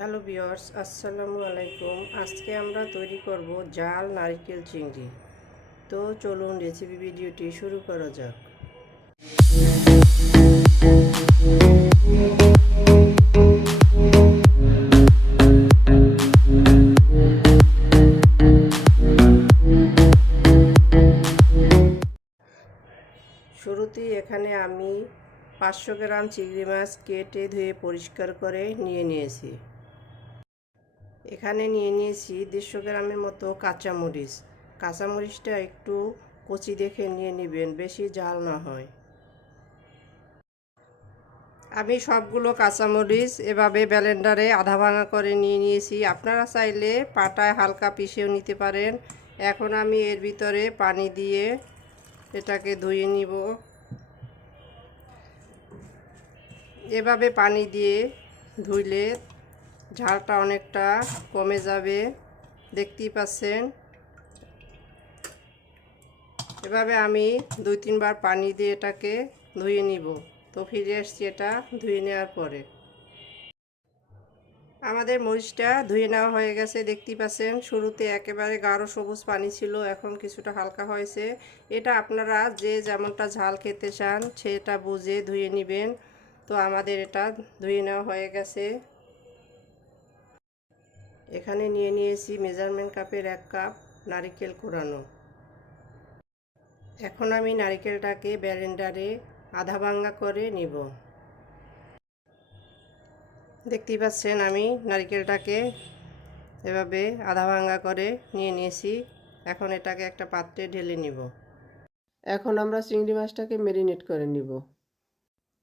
Hello বিয়ার্স আসসালামু আলাইকুম। আজকে আমরা তৈরি করব জাল নারকেল চিংড়ি। তো চলুন রেসিপি ভিডিওটি শুরু করা যাক। শুরুতেই এখানে আমি পাঁচশো গ্রাম চিংড়ি মাছ কেটে ধুয়ে পরিষ্কার করে নিয়ে নিয়েছি। এখানে নিয়ে নিয়েছি দেড়শো গ্রামের মতো কাঁচামরিচ। কাঁচামরিচটা একটু কচি দেখে নিয়ে নেবেন, বেশি জাল না হয়। আমি সবগুলো কাঁচামরিচ এভাবে ব্যালেন্ডারে আধা ভাঙা করে নিয়ে নিয়েছি। আপনারা চাইলে পাটায় হালকা পিষেও নিতে পারেন। এখন আমি এর ভিতরে পানি দিয়ে এটাকে ধুয়ে নিব। এভাবে পানি দিয়ে ধুইলে ঝালটা অনেকটা কমে যাবে, দেখতেই পাচ্ছেন। এভাবে আমি দুই তিনবার পানি দিয়ে এটাকে ধুয়ে নিব। তো ফিরে আসছি এটা ধুয়ে নেওয়ার পরে। আমাদের মরিচটা ধুয়ে নেওয়া হয়ে গেছে, দেখতেই পাচ্ছেন। শুরুতে একেবারে গাঢ় সবুজ পানি ছিল, এখন কিছুটা হালকা হয়েছে। এটা আপনারা যে যেমনটা ঝাল খেতে চান, সেটা বুঝে ধুয়ে নেবেন। তো আমাদের এটা ধুয়ে নেওয়া হয়ে গেছে। এখানে নিয়ে নিয়েছি মেজারমেন্ট কাপের এক কাপ নারিকেল কোরানো। এখন আমি নারিকেলটাকে ব্যালেন্ডারে আধা ভাঙ্গা করে নিব। দেখতেই পাচ্ছেন, আমি নারিকেলটাকে এভাবে আধা ভাঙ্গা করে নিয়ে নিয়েছি। এখন এটাকে একটা পাত্রে ঢেলে নিব। এখন আমরা চিংড়ি মাছটাকে মেরিনেট করে নিব।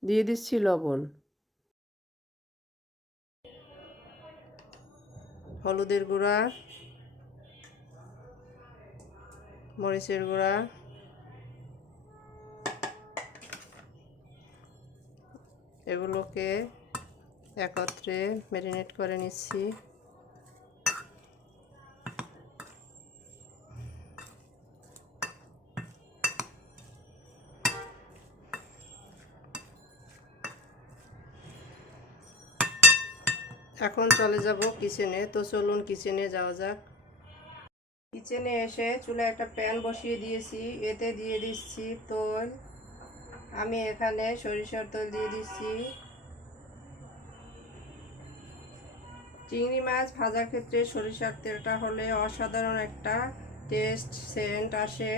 দিয়ে দিচ্ছি লবণ। হলুদের গুঁড়া মরিচের গুঁড়া এগুলোকে একত্রে ম্যারিনেট করে নিচ্ছি। এখন চলে যাব কিচেনে তো চলুন কিচেনে যাওয়া যাক। কিচেনে এসে চুলায় একটা প্যান বসিয়ে দিয়েছি, এতে দিয়ে দিচ্ছি তেল। আমি এখানে সরিষার তেল দিয়ে দিচ্ছি। চিংড়ি মাছ ভাজার ক্ষেত্রে সরিষার তেলটা হলে অসাধারণ একটা টেস্ট সেন্ট আসে।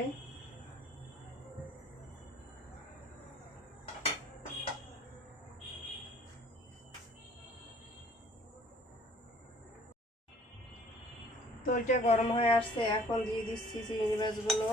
তেলটা গরম হয়ে আসছে এখন দিয়ে দিচ্ছি চিংড়ি মাছগুলো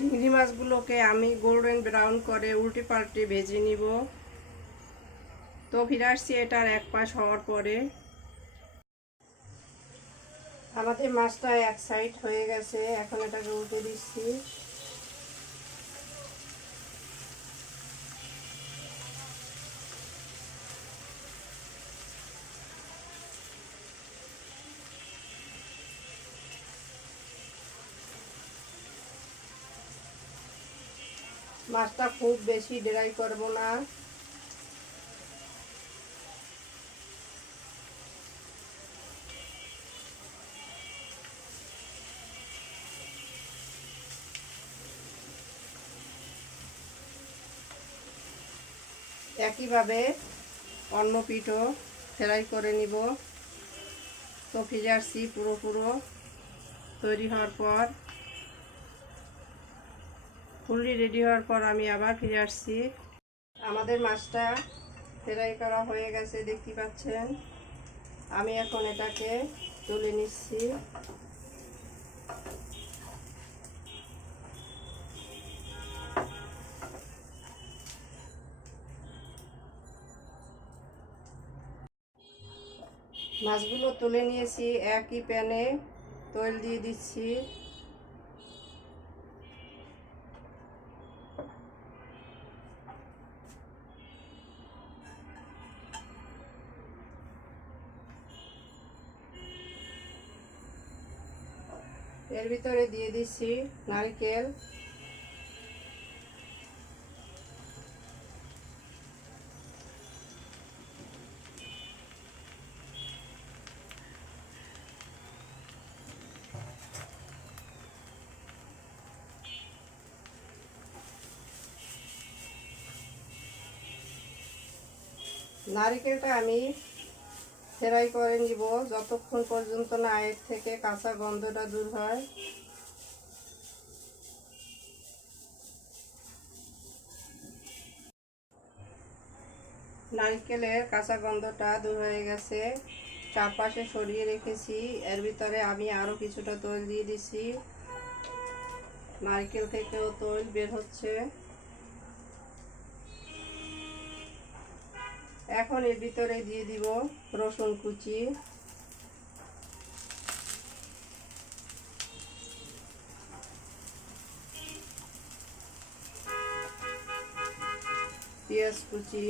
চিংড়ি মাছগুলোকে আমি গোল্ডেন ব্রাউন করে উল্টে পাল্টে ভেজে নিব। তো ফিরে আসছি এটার এক পাশ হওয়ার পরে। আমাদের মাছটা এক সাইড হয়ে গেছে, এখন এটাকে উল্টে দিচ্ছি। মাছটা খুব বেশি ড্রাই করব না। একইভাবে অন্য পিঠও ফ্রাই করে নিব। তো ফিরে আসছি পুরো পুরো তৈরি হওয়ার পর ফুললি রেডি হওয়ার পর আমি আবার ফিরে আসছি। আমাদের মাছটা ফেরাই করা হয়ে গেছে, দেখতে পাচ্ছেন। আমি এখন এটাকে তুলে নিচ্ছি। মাছগুলো তুলে নিয়েছি, একই প্যানে তৈল দিয়ে দিচ্ছি। ভিতরে দিয়ে দিচ্ছি নারকেল। নারিকেলটা আমি ফ্রাই করে নিব। যতক্ষণ পর্যন্ত না এর থেকে কাঁচা গন্ধটা দূর হয়। নারকেলের কাঁচা গন্ধটা দূর হয়ে গেছে। চারপাশে সরিয়ে রেখেছি। এর ভিতরে আমি আরও কিছুটা তৈল দিয়ে দিছি। নারকেল থেকেও তৈল বের হচ্ছে। এখন এর ভিতরে দিয়ে দিব রসুন কুচি। পেঁয়াজ কুচি।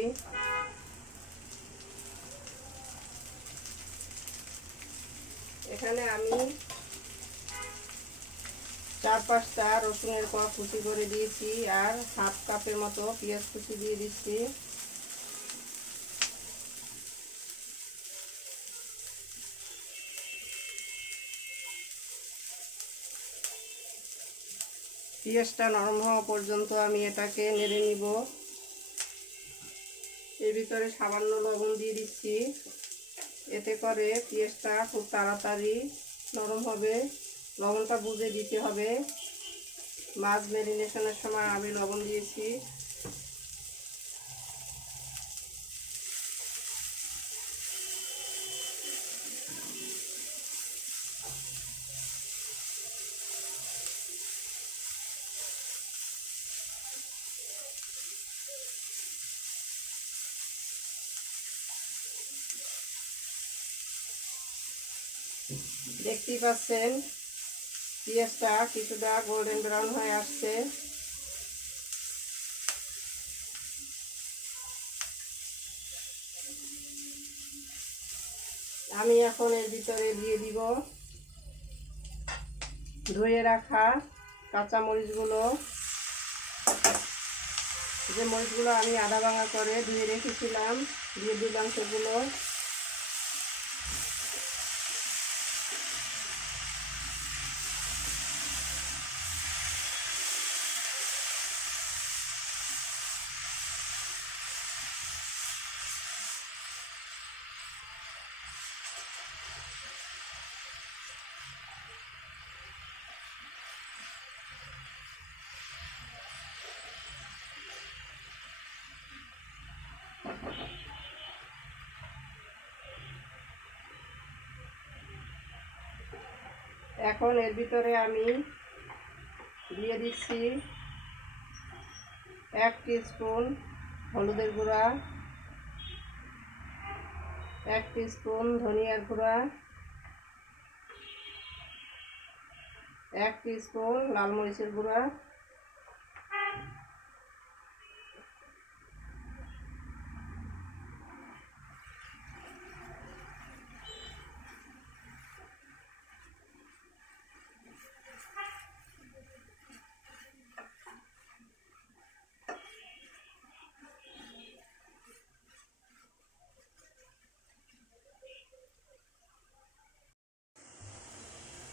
এখানে আমি চার পাঁচটা রসুনের কুচি করে দিয়েছি আর হাফ কাপের মতো পেঁয়াজ কুচি দিয়ে দিচ্ছি। পেঁয়াজটা নরম হওয়া পর্যন্ত আমি এটাকে নেড়ে নিব। এর ভিতরে সামান্য লবণ দিয়ে দিচ্ছি। এতে করে পেঁয়াজটা খুব তাড়াতাড়ি নরম হবে, লবণটা বুঝে দিতে হবে। মাছ ম্যারিনেশনের সময় আমি লবণ দিয়েছি। দেখতেই পাচ্ছেন, পেঁয়াজটা কিছুটা গোল্ডেন ব্রাউন হয়ে আসছে। আমি এখন এর ভিতরে দিয়ে দিব ধুয়ে রাখা কাঁচা মরিচগুলো যে মরিচগুলো আমি আদা ভাঙা করে ধুয়ে রেখেছিলাম দিয়ে দিলাম সেগুলো। এখন এর ভিতরে আমি দিয়ে দিচ্ছি এক স্পুন হলুদের গুঁড়া, এক স্পুন ধনিয়ার গুঁড়া, এক স্পুন লাল মরিচের গুঁড়া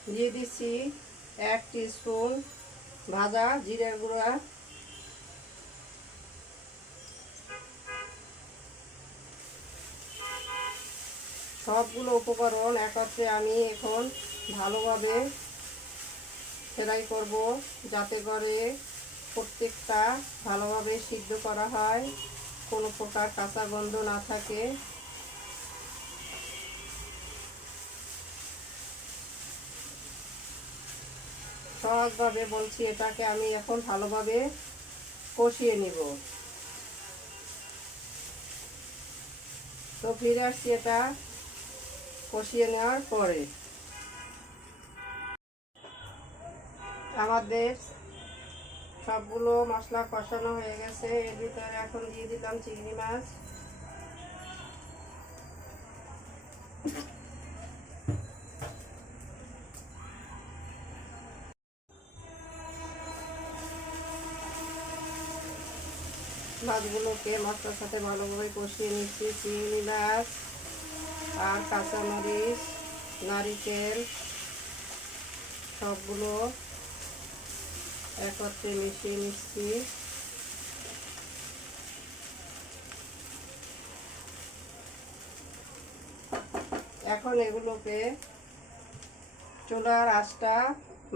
দিয়ে দিচ্ছি এক স্পুন ভাজা জিরের গুঁড়া। সবগুলো উপকরণ একত্রে আমি এখন ভালোভাবে সেলাই করব যাতে করে প্রত্যেকটা ভালোভাবে সিদ্ধ করা হয়, কোনো প্রকার কাঁচা গন্ধ না থাকে। সহজভাবে বলছি, এটাকে আমি এখন ভালোভাবে কষিয়ে নিব। তো ফিরে আসছি এটা কষিয়ে নেওয়ার পরে। আমাদের সবগুলো মশলা কষানো হয়ে গেছে, এর ভিতরে এখন দিয়ে দিলাম চিংড়ি মাছ। মাছগুলোকে মশলার সাথে ভালোভাবে কষিয়ে নিচ্ছি চিংড়ি মাছ আর কাঁচামরিচ, নারিকেল, সবগুলো একত্রে মিশিয়ে নিচ্ছি। এখন এগুলোকে চুলার আঁচটা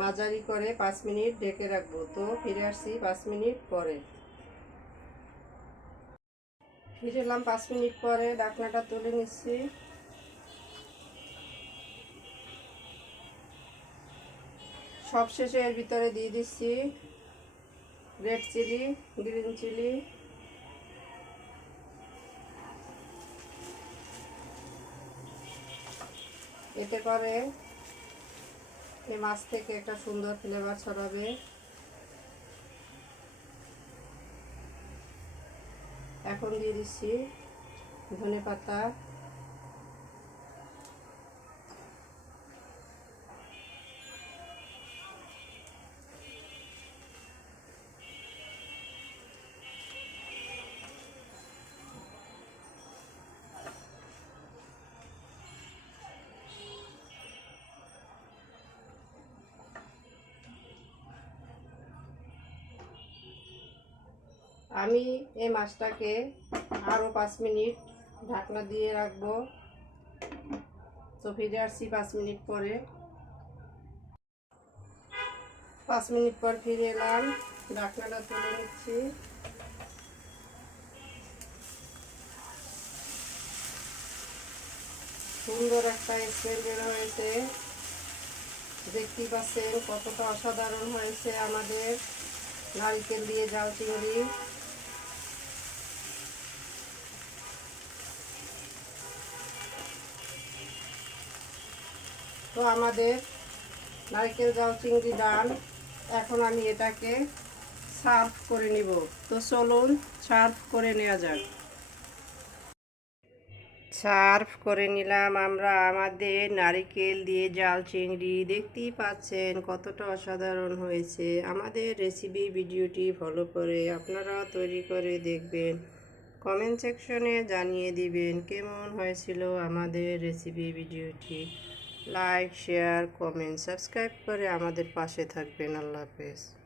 মাঝারি করে পাঁচ মিনিট ঢেকে রাখব। তো ফিরে আসছি পাঁচ মিনিট পরে। এলাম পাঁচ মিনিট পরে ডাকনাটা তুলে নিচ্ছি। সব শেষে এর ভিতরে দিয়ে দিচ্ছি। Red chilli, green chilli. এতে করে এই মাছ থেকে একটা সুন্দর ফ্লেভার ছড়াবে এখন দিয়ে দিচ্ছি। ধনে পাতা। আমি এই মাছটাকে আরও পাঁচ মিনিট ঢাকনা দিয়ে রাখব। তো ফিরে আসছি পাঁচ মিনিট পরে। পাঁচ মিনিট পর ফিরে এলাম, ঢাকনাটা তুলে নিচ্ছি। সুন্দর একটা স্মেল বের হয়েছে। দেখতেই পাচ্ছেন কতটা অসাধারণ হয়েছে আমাদের নারকেল দিয়ে জাল চিংড়ি। তো আমাদের নারকেল জাল চিংড়ি ডাল, এখন আমি এটাকে সার্ভ করে নিব। তো চলুন, সার্ভ করে নেওয়া যাক। সার্ভ করে নিলাম আমরা আমাদের নারিকেল দিয়ে জাল চিংড়ি। দেখতেই পাচ্ছেন কতটা অসাধারণ হয়েছে। আমাদের রেসিপি ভিডিওটি ফলো করে আপনারা তৈরি করে দেখবেন। কমেন্ট সেকশনে জানিয়ে দিবেন কেমন হয়েছিল আমাদের রেসিপি ভিডিওটি। লাইক শেয়ার কমেন্ট সাবস্ক্রাইব করে আমাদের পাশে থাকবেন। আল্লাহ হাফেজ।